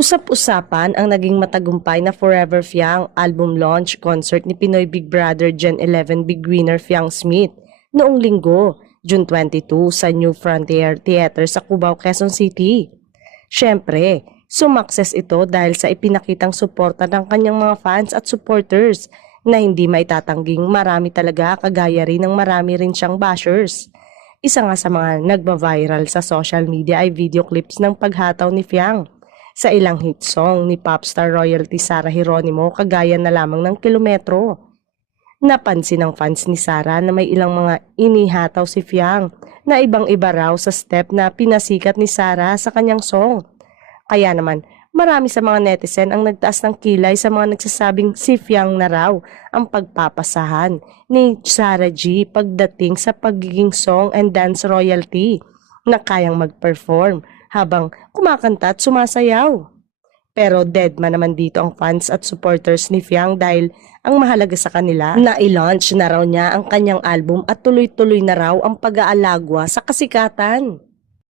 Usap-usapan ang naging matagumpay na Forever Fiang album launch concert ni Pinoy Big Brother Gen 11 Big Winner Fiang Smith noong linggo, June 22 sa New Frontier Theater sa Cubao, Quezon City. Siyempre, sumakses ito dahil sa ipinakitang suporta ng kanyang mga fans at supporters na hindi maitatangging marami talaga, kagaya rin ng marami rin siyang bashers. Isa nga sa mga nagba-viral sa social media ay video clips ng paghataw ni Fiang sa ilang hit song ni popstar royalty Sarah Geronimo, kagaya na lamang ng Kilometro. Napansin ng fans ni Sarah na may ilang mga inihataw si Fiang na ibang-iba raw sa step na pinasikat ni Sarah sa kanyang song. Kaya naman, marami sa mga netizen ang nagtaas ng kilay sa mga nagsasabing si Fiang na raw ang pagpapasahan ni Sarah G pagdating sa pagiging song and dance royalty na kayang mag-perform habang kumakanta at sumasayaw. Pero deadman naman dito ang fans at supporters ni Fiang dahil ang mahalaga sa kanila na i-launch na raw niya ang kanyang album at tuloy-tuloy na raw ang pag-aalagwa sa kasikatan.